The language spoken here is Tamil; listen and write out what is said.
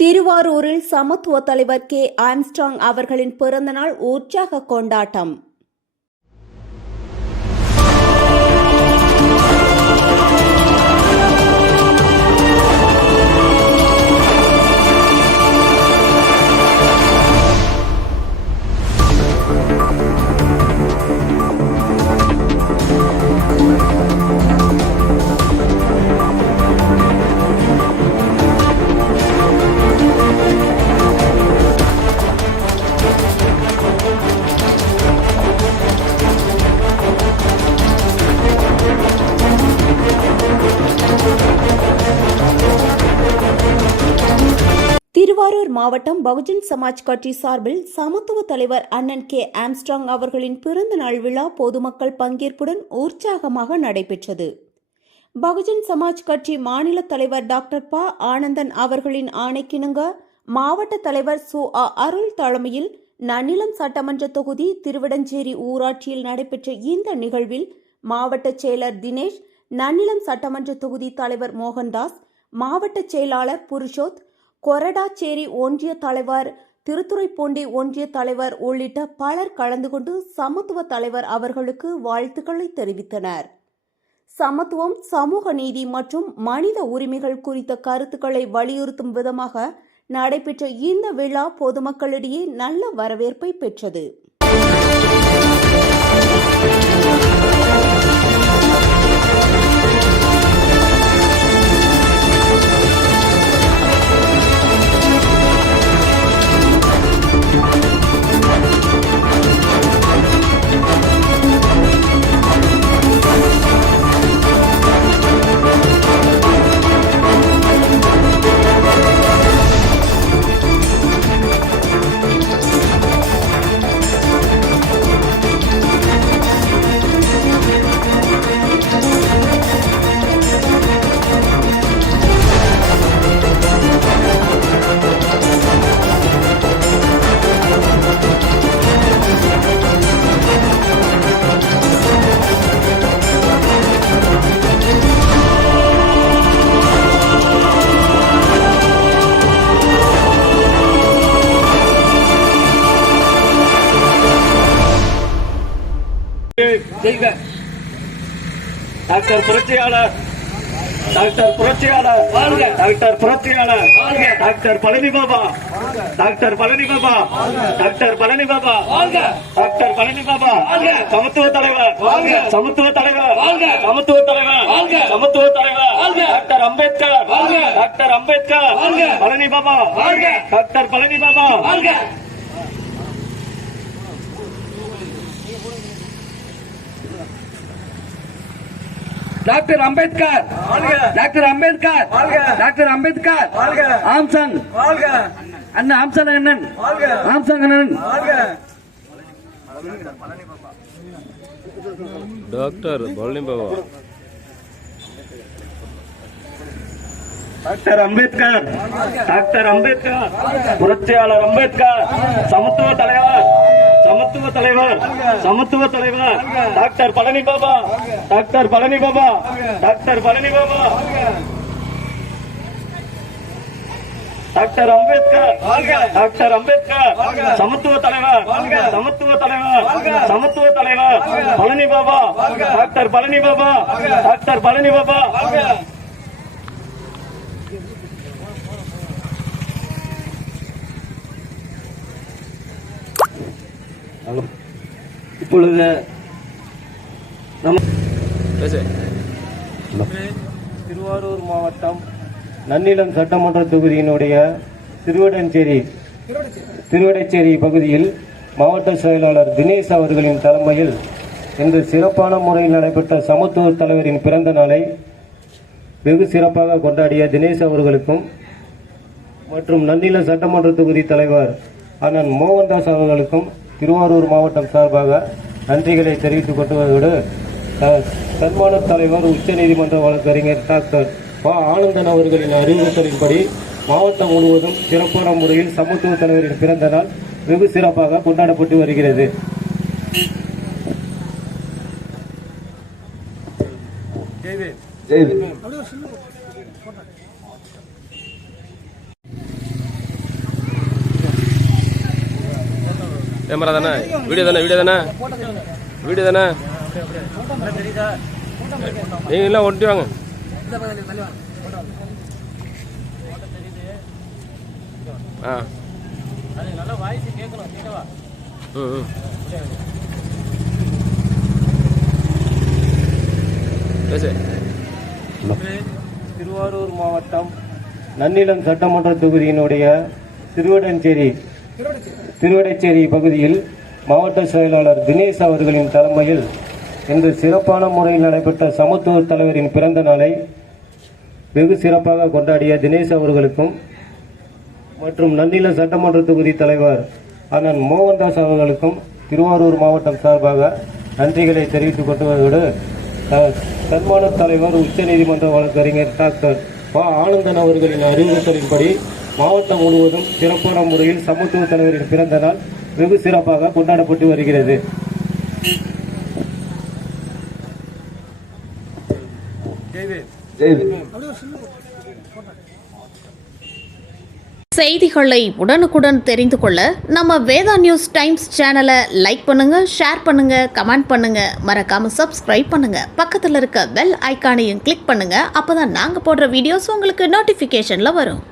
திருவாரூரில் சமத்துவ தலைவர் கே. ஆம்ஸ்ட்ராங் அவர்களின் பிறந்தநாள் உற்சாக கொண்டாட்டம். திருவாரூர் மாவட்டம் பகுஜன் சமாஜ் கட்சி சார்பில் சமத்துவ தலைவர் அண்ணன் கே. ஆம்ஸ்ட்ராங் அவர்களின் பிறந்த நாள் விழா பொதுமக்கள் பங்கேற்புடன் உற்சாகமாக நடைபெற்றது. பகுஜன் சமாஜ் கட்சி மாநில தலைவர் டாக்டர் ப. ஆனந்தன் அவர்களின் ஆணைக்கிணங்க மாவட்ட தலைவர் சு. அருள் தலைமையில் நன்னிலம் சட்டமன்ற தொகுதி திருவிடஞ்சேரி ஊராட்சியில் நடைபெற்ற இந்த நிகழ்வில் மாவட்ட செயலர் தினேஷ், நன்னிலம் சட்டமன்ற தொகுதி தலைவர் மோகன்தாஸ், மாவட்ட செயலாளர் புருஷோத், கொரடாச்சேரி ஒன்றிய தலைவர், திருத்துறைப்பூண்டி ஒன்றிய தலைவர் உள்ளிட்ட பலர் கலந்து கொண்டு சமத்துவ தலைவர் அவர்களுக்கு வாழ்த்துக்களை தெரிவித்தனர். சமத்துவம், சமூக நீதி மற்றும் மனித உரிமைகள் குறித்த கருத்துக்களை வலியுறுத்தும் விதமாக நடைபெற்ற இந்த விழா பொதுமக்களிடையே நல்ல வரவேற்பை பெற்றது. டாக்டர் புரட்சியாளர் டாக்டர் புரட்சியாளர் doctor Palani Baba doctor Palani Baba doctor Palani Baba doctor Palani Baba சமத்துவ தலைவர் சமத்துவ தலைவர் சமத்துவ தலைவர் சமத்துவ தலைவர் doctor Ambedkar doctor Ambedkar Palani Baba doctor Palani Baba doctor Ambedkar doctor Ambedkar doctor Ambedkar ஆம்சங் அண்ணன் ஆம்சங் அண்ணன் ஆம்சங் அண்ணன் doctor Palani Baba doctor Ambedkar doctor Ambedkar புரட்சியாளர் அம்பேத்கர் சமத்துவ தலைவர் சமத்துவ தலைவர் சமத்துவ தலைவர் doctor Palani Baba doctor Palani Baba doctor Palani Baba doctor Ambedkar doctor Ambedkar சமத்துவ தலைவர் சமத்துவ தலைவர் சமத்துவ தலைவர் பழனி பாபா டாக்டர் பழனி பாபா டாக்டர் பழனி பாபா இப்பொழுது திருவாரூர் மாவட்டம் நன்னிலம் சட்டமன்ற தொகுதியினுடைய திருவிடச்சேரி பகுதியில் மாவட்ட செயலாளர் தினேஷ் அவர்களின் தலைமையில் இன்று சிறப்பான முறையில் நடைபெற்ற சமத்துவ தலைவரின் பிறந்த நாளை வெகு சிறப்பாக கொண்டாடிய தினேஷ் அவர்களுக்கும் மற்றும் நன்னிலம் சட்டமன்ற தொகுதி தலைவர் அண்ணன் மோகன்தாஸ் அவர்களுக்கும் திருவாரூர் மாவட்டம் சார்பாக நன்றிகளை தெரிவித்துக் கொள்வதோடு சன்மான தலைவர் உச்சநீதிமன்ற வழக்கறிஞர் டாக்டர் ப. ஆனந்தன் அவர்களின் அறிவுறுத்தலின்படி மாவட்டம் முழுவதும் சிறப்பான முறையில் சமத்துவ தலைவரின் பிறந்த நாள் வெகு சிறப்பாக கொண்டாடப்பட்டு வருகிறது. கேமரா தானே? வீடியோ தானே? வீடியோ தானே? நீங்க எல்லாம் ஒட்டி வாங்க. ஆ ம் பேசு. திருவாரூர் மாவட்டம் நன்னிலம் சட்டமன்ற தொகுதியினுடைய திருவடைச்சேரி பகுதியில் மாவட்ட செயலாளர் தினேஷ் அவர்களின் தலைமையில் இன்று சிறப்பான முறையில் நடைபெற்ற சமத்துவ தலைவரின் பிறந்த நாளை வெகு சிறப்பாக கொண்டாடிய தினேஷ் அவர்களுக்கும் மற்றும் நன்னிலம் சட்டமன்ற தொகுதி தலைவர் அண்ணன் மோகன்தாஸ் அவர்களுக்கும் திருவாரூர் மாவட்டம் சார்பாக நன்றிகளை தெரிவித்துக் கொள்வதோடு சன்மான தலைவர் உச்சநீதிமன்ற வழக்கறிஞர் டாக்டர் ஆனந்தன் அவர்களின் அறிவுறுத்தலின்படி மாவட்டம் முழுவதும் சிறப்பான முறையில் சமத்துவ தலைவரின் பிறந்த நாள் வெகு சிறப்பாக கொண்டாடப்பட்டு வருகிறது. செய்திகளை உடனுக்குடன் தெரிந்து கொள்ள நம்ம வேதா நியூஸ் டைம்ஸ் சேனலை லைக் பண்ணுங்க, ஷேர் பண்ணுங்க, கமெண்ட் பண்ணுங்க, மறக்காம சப்ஸ்கிரைப் பண்ணுங்க. பக்கத்தில் இருக்க பெல் ஐகானையும் கிளிக் பண்ணுங்க. அப்பதான் நாங்க போடுற வீடியோஸ் உங்களுக்கு நோட்டிபிகேஷன்ல வரும்.